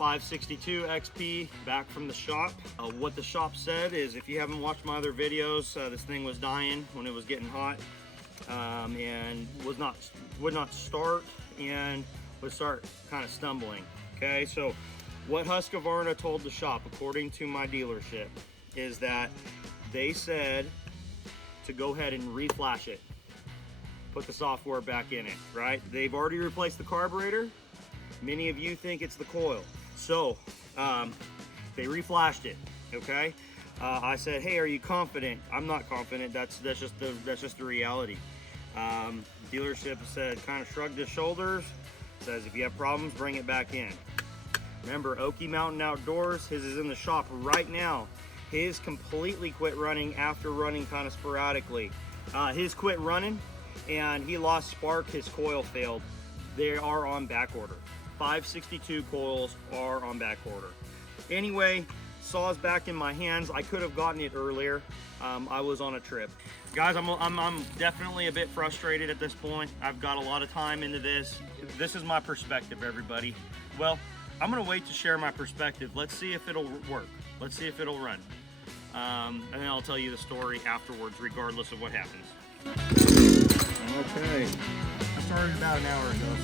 562 XP back from the shop. What the shop said is, if you haven't watched my other videos, this thing was dying when it was getting hot, and would not start and would start kind of stumbling. Okay, so what Husqvarna told the shop, according to my dealership, is that they said to go ahead and reflash it, put the software back in it, right? They've already replaced the carburetor. Many of you think it's the coil. So they reflashed it, okay? I said, hey, are you confident? I'm not confident. That's just the reality. Dealership said, kind of shrugged his shoulders, says if you have problems, bring it back in. Remember, Okie Mountain Outdoors, his is in the shop right now. His completely quit running after running kind of sporadically. His quit running and he lost spark, his coil failed. They are on back order. 562 coils are on back order. Anyway, saw's back in my hands. I could have gotten it earlier. I was on a trip. Guys, I'm definitely a bit frustrated at this point. I've got a lot of time into this. This is my perspective, everybody. Well, I'm gonna wait to share my perspective. Let's see if it'll work. Let's see if it'll run. And then I'll tell you the story afterwards, regardless of what happens. Okay, I started about an hour ago,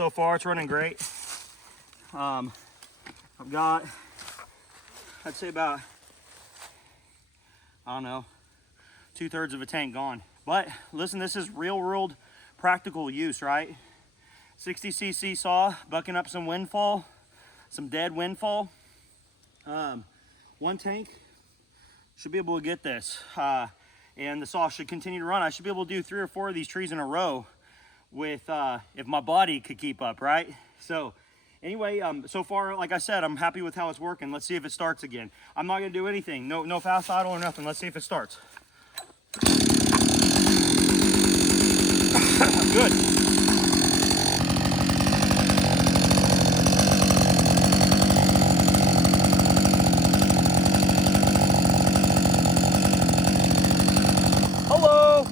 so far. It's running great. I've got, I'd say about, I don't know, 2/3 of a tank gone. But listen, this is real world practical use, right? 60cc saw, bucking up some windfall, some dead windfall. One tank should be able to get this. And the saw should continue to run. I should be able to do 3 or 4 of these trees in a row with, if my body could keep up, right? So anyway, so far, like I said, I'm happy with how it's working. Let's see if it starts again. I'm not gonna do anything. No fast idle or nothing. Let's see if it starts. Good. Hello.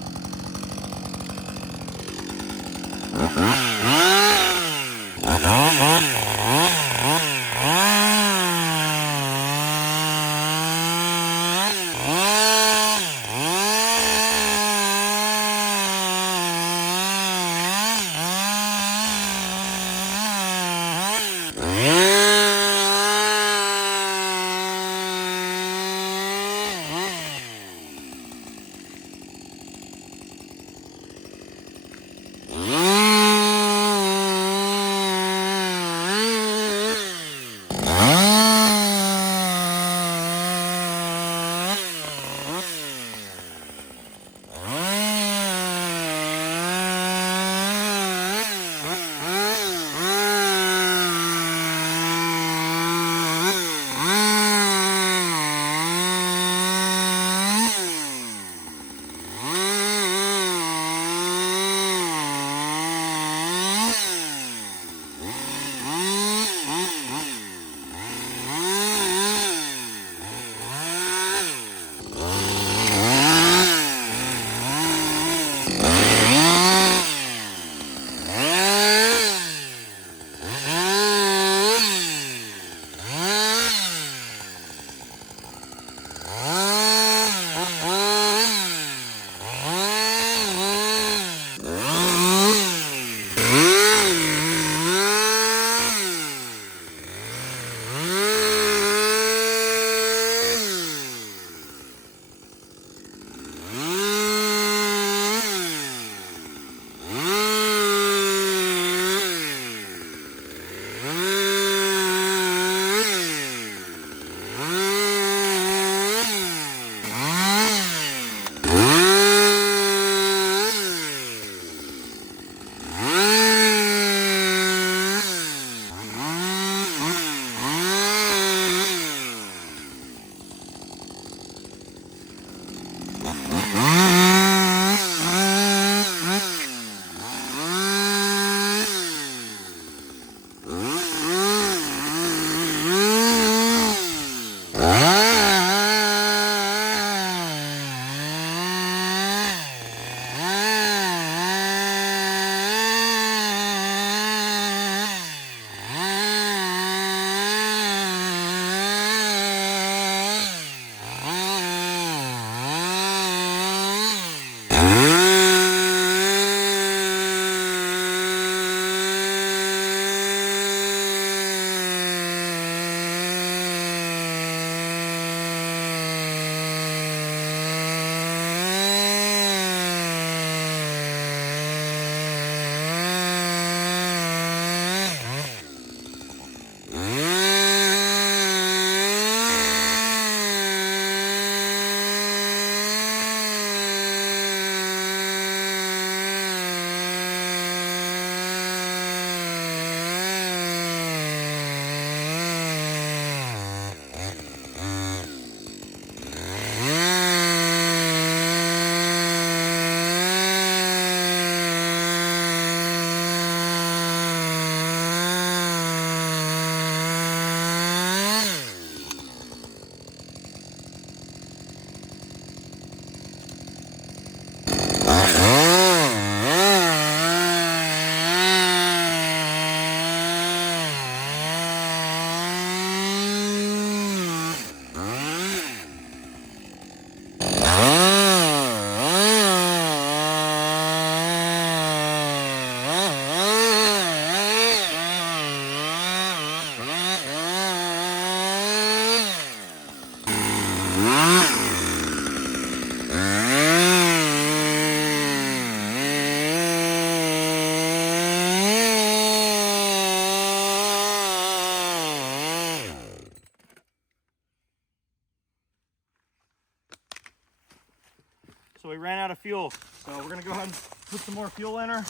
so we ran out of fuel. So we're gonna go ahead and put some more fuel in her.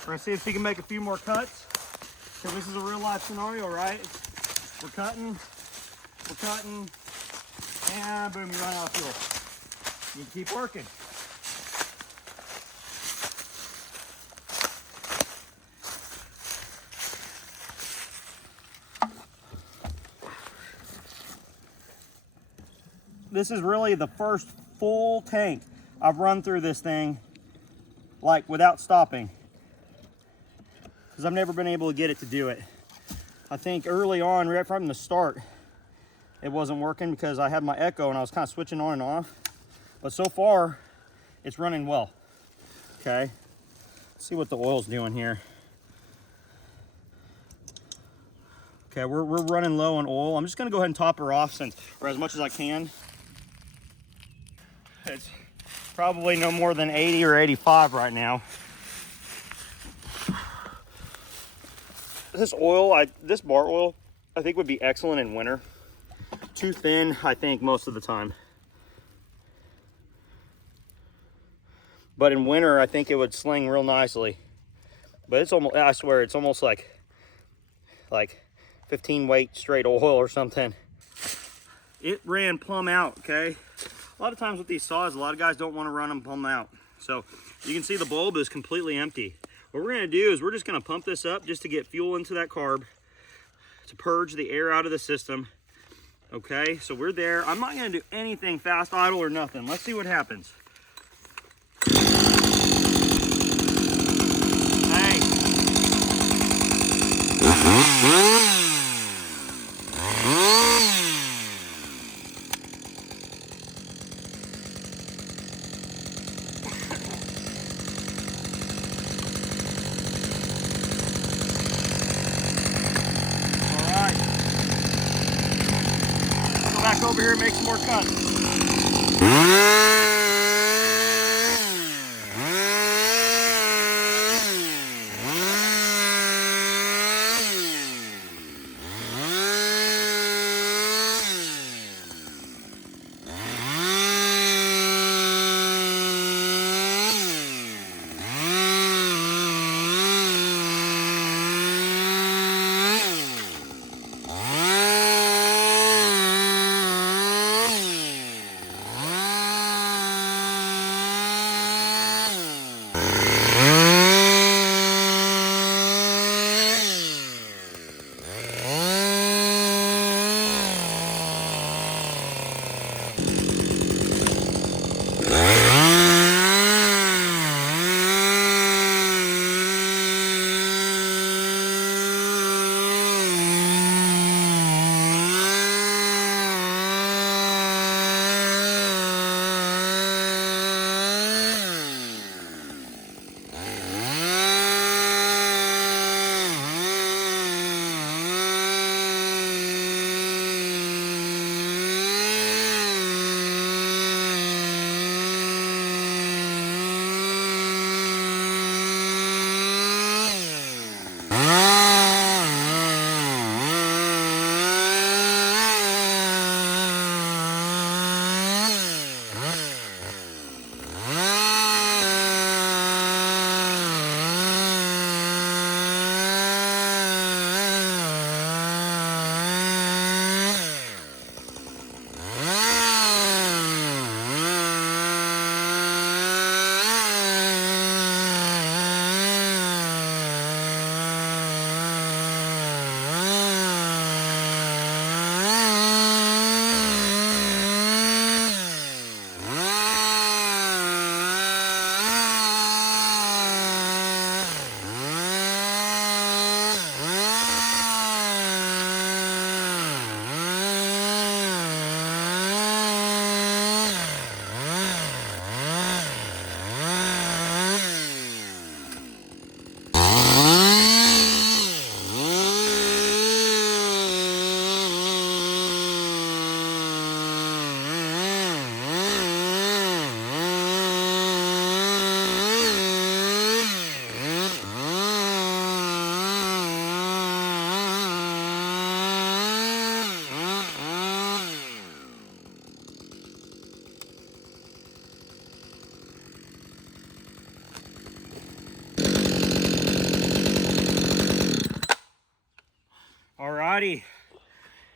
We're gonna see if she can make a few more cuts. Because this is a real life scenario, right? We're cutting, and boom, you run out of fuel. You keep working. This is really the first full tank I've run through this thing, like without stopping, because I've never been able to get it to do it. I think early on, right from the start, it wasn't working because I had my Echo and I was kind of switching on and off. But so far, it's running well. Okay, let's see what the oil's doing here. Okay, we're running low on oil. I'm just gonna go ahead and top her off or as much as I can. It's probably no more than 80 or 85 right now. This oil, this bar oil, I think would be excellent in winter. Too thin, I think, most of the time. But in winter, I think it would sling real nicely. But it's almost, I swear, it's almost like 15 weight straight oil or something. It ran plumb out, okay? A lot of times with these saws, a lot of guys don't want to run them plumb out. So you can see the bulb is completely empty. What we're gonna do is we're just gonna pump this up just to get fuel into that carb, to purge the air out of the system. Okay, so we're there. I'm not gonna do anything fast idle or nothing. Let's see what happens. Hey. Back over here and make some more cuts.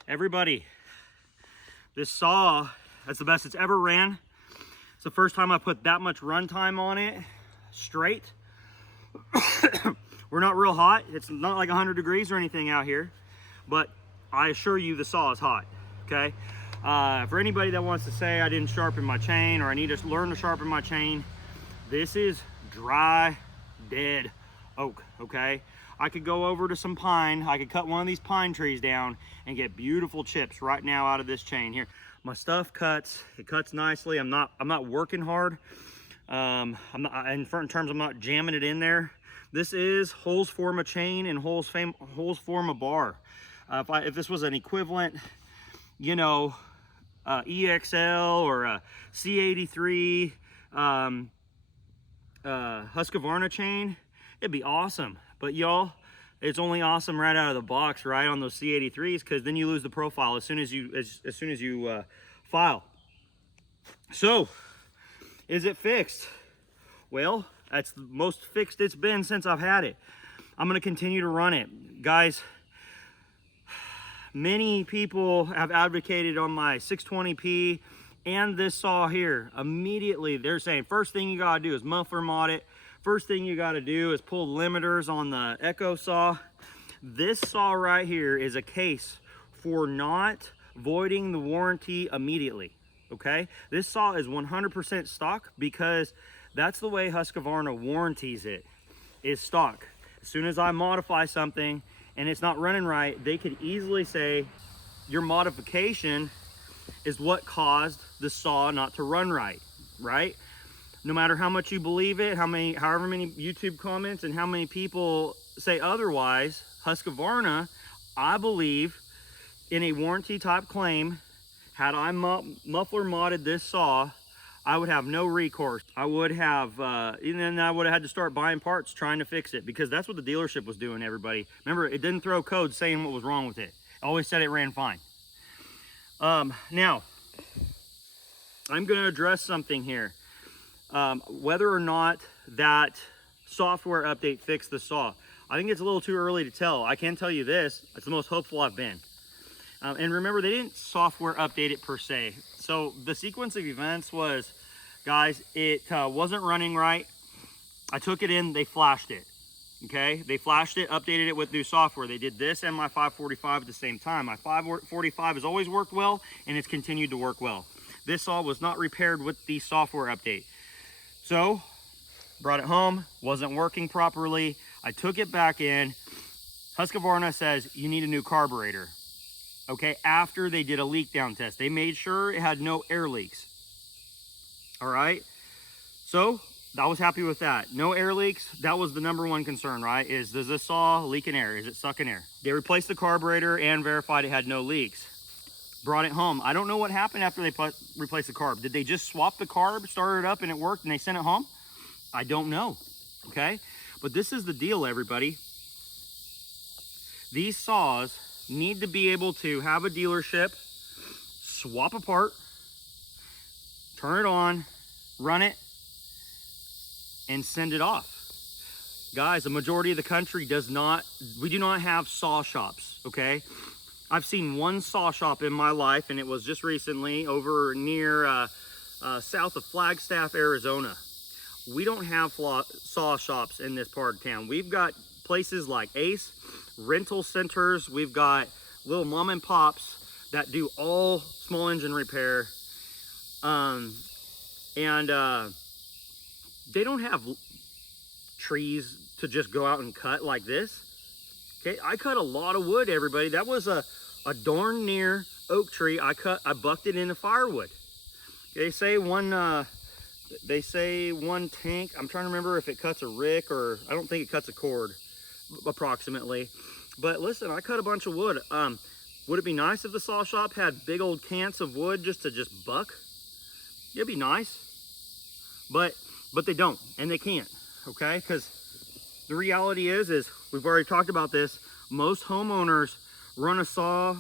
everybody, this saw, that's the best it's ever ran. It's the first time I put that much runtime on it straight. We're not real hot. It's not like 100 degrees or anything out here, but I assure you the saw is hot, okay? For anybody that wants to say I didn't sharpen my chain or I need to learn to sharpen my chain, this is dry, dead oak, okay? I could go over to some pine. I could cut one of these pine trees down and get beautiful chips right now out of this chain here. My stuff cuts. It cuts nicely. I'm not working hard. I'm not, in terms, I'm not jamming it in there. This is holes form a chain and holes form a bar. If this was an equivalent, you know, EXL or a C83 Husqvarna chain, it'd be awesome. But y'all, it's only awesome right out of the box, right, on those C83s, because then you lose the profile as soon as you file. So, is it fixed? Well, that's the most fixed it's been since I've had it. I'm gonna continue to run it, guys. Many people have advocated on my 620p and this saw here. Immediately, they're saying first thing you gotta do is muffler mod it. First thing you got to do is pull limiters on the Echo saw. This saw right here is a case for not voiding the warranty immediately, okay? This saw is 100% stock because that's the way Husqvarna warranties it, is stock. As soon as I modify something and it's not running right, they could easily say your modification is what caused the saw not to run right, right? No matter how much you believe it, however many YouTube comments and how many people say otherwise, Husqvarna, I believe, in a warranty type claim, had I muffler modded this saw, I would have no recourse. I would have, and then I would have had to start buying parts trying to fix it, because that's what the dealership was doing, everybody. Remember, it didn't throw code saying what was wrong with it. It always said it ran fine. Now, I'm gonna address something here. Whether or not that software update fixed the saw, I think it's a little too early to tell. I can tell you this, it's the most hopeful I've been. And remember, they didn't software update it per se. So the sequence of events was, guys, it wasn't running right. I took it in, they flashed it, okay? They flashed it, updated it with new software. They did this and my 545 at the same time. My 545 has always worked well, and it's continued to work well. This saw was not repaired with the software update. So, brought it home, wasn't working properly. I took it back in. Husqvarna says, you need a new carburetor. Okay, after they did a leak down test. They made sure it had no air leaks. All right, so I was happy with that. No air leaks, that was the number one concern, right? Does this saw leak in air? Is it sucking air? They replaced the carburetor and verified it had no leaks. Brought it home. I don't know what happened after they replaced the carb. Did they just swap the carb, start it up, and it worked, and they sent it home? I don't know, okay? But this is the deal, everybody. These saws need to be able to have a dealership swap a part, turn it on, run it, and send it off. Guys, the majority of the country we do not have saw shops, okay? I've seen one saw shop in my life, and it was just recently over near south of Flagstaff, Arizona. We don't have saw shops in this part of town. We've got places like Ace, rental centers. We've got little mom and pops that do all small engine repair. They don't have trees to just go out and cut like this. Okay, I cut a lot of wood, everybody. That was a darn near oak tree. I bucked it into firewood. They say one tank, I'm trying to remember if it cuts a rick or, I don't think it cuts a cord, approximately. But listen, I cut a bunch of wood. Would it be nice if the saw shop had big old cans of wood just to buck? It'd be nice, but they don't, and they can't, okay? Because the reality is we've already talked about this. Most homeowners run a saw,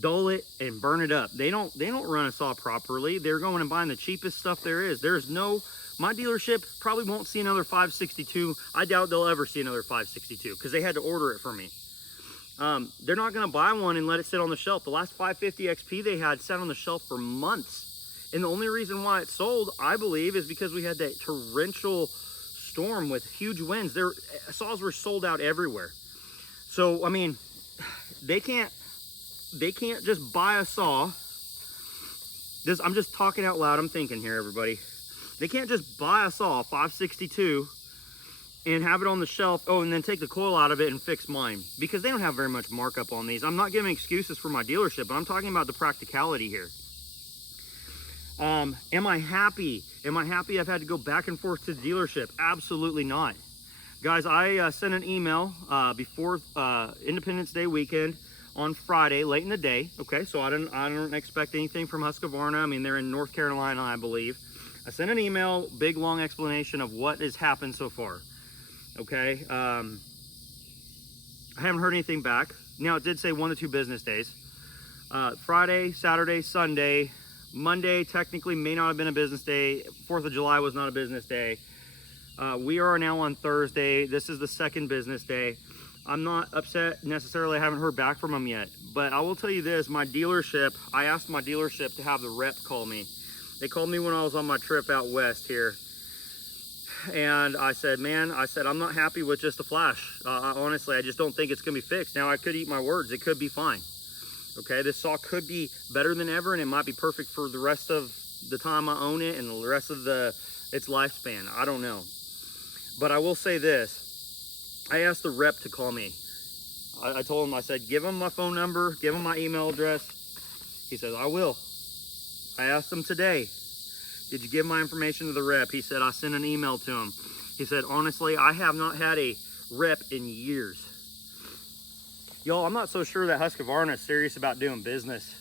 dull it, and burn it up. They don't run a saw properly. They're going and buying the cheapest stuff there is. My dealership probably won't see another 562. I doubt they'll ever see another 562 because they had to order it for me. they're not going to buy one and let it sit on the shelf. The last 550 XP they had sat on the shelf for months. And the only reason why it sold, I believe, is because we had that torrential storm with huge winds. Their saws were sold out everywhere. So, I mean, they can't just buy a saw. I'm just talking out loud. I'm thinking here, everybody. They can't just buy a saw, 562, and have it on the shelf, oh, and then take the coil out of it and fix mine, because they don't have very much markup on these. I'm not giving excuses for my dealership, but I'm talking about the practicality here. Am I happy? Am I happy I've had to go back and forth to the dealership? Absolutely not. Guys, I sent an email before Independence Day weekend on Friday, late in the day. Okay, so I don't expect anything from Husqvarna. I mean, they're in North Carolina, I believe. I sent an email, big long explanation of what has happened so far. Okay, I haven't heard anything back. Now, it did say 1 to 2 business days. Friday, Saturday, Sunday, Monday technically may not have been a business day. 4th of July was not a business day. We are now on Thursday. This is the 2nd business day. I'm not upset necessarily. I haven't heard back from them yet. But I will tell you this, my dealership, I asked my dealership to have the rep call me. They called me when I was on my trip out west here. And I said, man, I'm not happy with just a flash. Honestly, I just don't think it's going to be fixed. Now, I could eat my words. It could be fine. Okay, this saw could be better than ever, and it might be perfect for the rest of the time I own it and the rest of its lifespan. I don't know. But I will say this. I asked the rep to call me. I told him, I said, give him my phone number, give him my email address. He says, I will. I asked him today, did you give my information to the rep? He said, I sent an email to him. He said, honestly, I have not had a rep in years. Y'all, I'm not so sure that Husqvarna is serious about doing business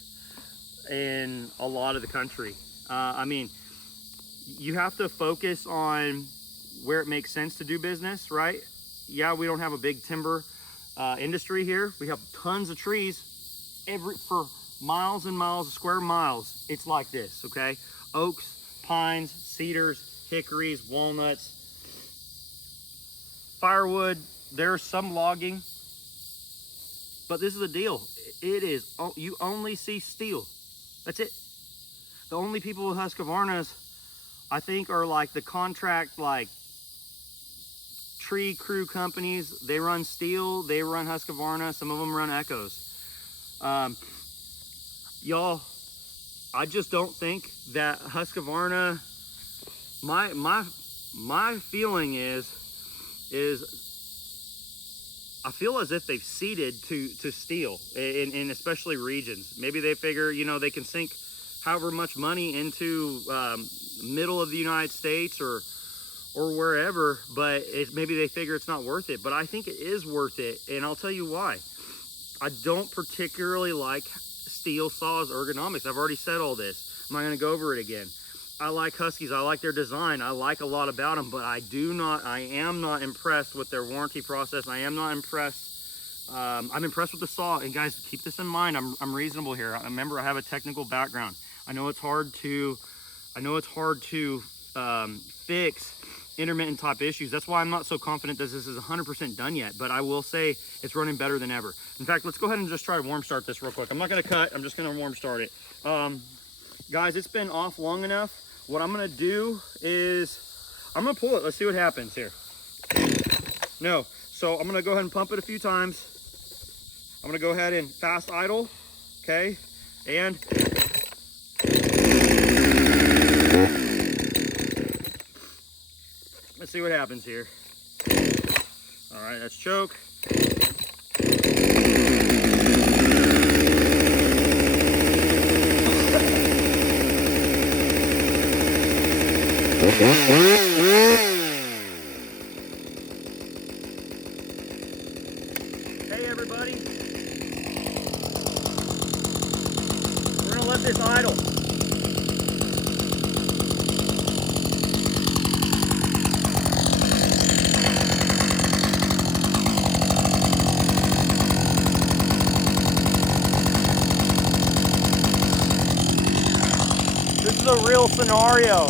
in a lot of the country. I mean, you have to focus on where it makes sense to do business, right? Yeah, we don't have a big timber industry here. We have tons of trees for miles and miles, square miles. It's like this, okay? Oaks, pines, cedars, hickories, walnuts, firewood. There's some logging. But this is the deal. It is, you only see Stihl. That's it. The only people with Husqvarnas, I think, are like the contract, like tree crew companies. They run Stihl, they run Husqvarna, some of them run Echoes. Y'all, I just don't think that Husqvarna, my feeling is I feel as if they've ceded to Stihl in especially regions. Maybe they figure, you know, they can sink however much money into middle of the United States or wherever, but maybe they figure it's not worth it. But I think it is worth it, and I'll tell you why. I don't particularly like Stihl saws ergonomics. I've already said all this. I'm not going to go over it again. I like Huskies. I like their design. I like a lot about them, but I am not impressed with their warranty process. I am not impressed. I'm impressed with the saw. And guys, keep this in mind. I'm reasonable here. Remember, I have a technical background. I know it's hard to fix intermittent type issues. That's why I'm not so confident that this is 100% done yet, but I will say it's running better than ever. In fact, let's go ahead and just try to warm start this real quick. I'm not going to cut. I'm just going to warm start it. Guys, it's been off long enough. What I'm gonna do is, I'm gonna pull it. Let's see what happens here. No, so I'm gonna go ahead and pump it a few times. I'm gonna go ahead and fast idle, okay? And let's see what happens here. All right, that's choke. Hey everybody, we're gonna let this idle. This is a real scenario.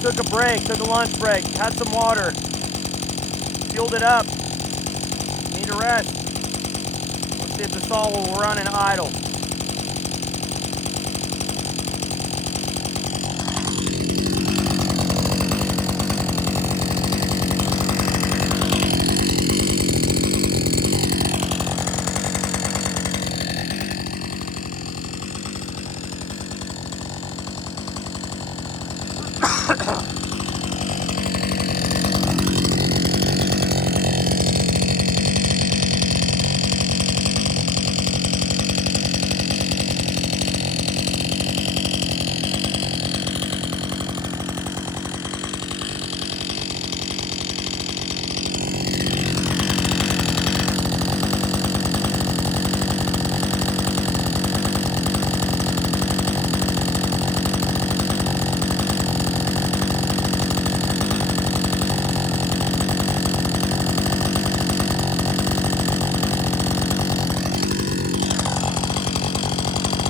Took a break, took a lunch break, had some water, fueled it up, need to rest. see if the saw will run and idle.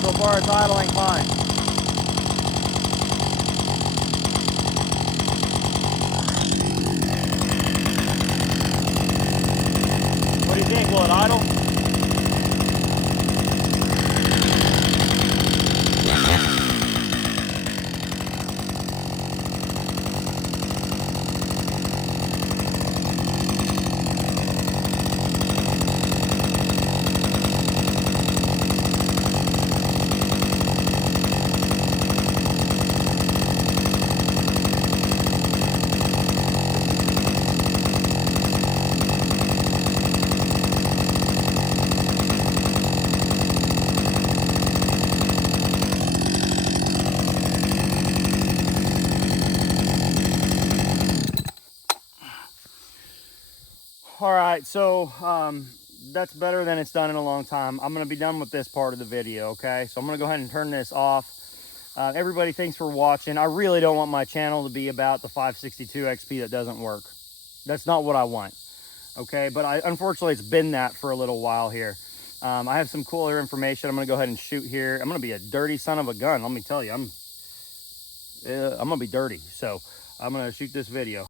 So far it's idling fine. What do you think? Will it idle? All right, so that's better than it's done in a long time. I'm gonna be done with this part of the video, okay? So I'm gonna go ahead and turn this off. Everybody, thanks for watching. I really don't want my channel to be about the 562 XP that doesn't work. That's not what I want, okay? But unfortunately, it's been that for a little while here. I have some cooler information. I'm gonna go ahead and shoot here. I'm gonna be a dirty son of a gun. Let me tell you, I'm gonna be dirty. So I'm gonna shoot this video.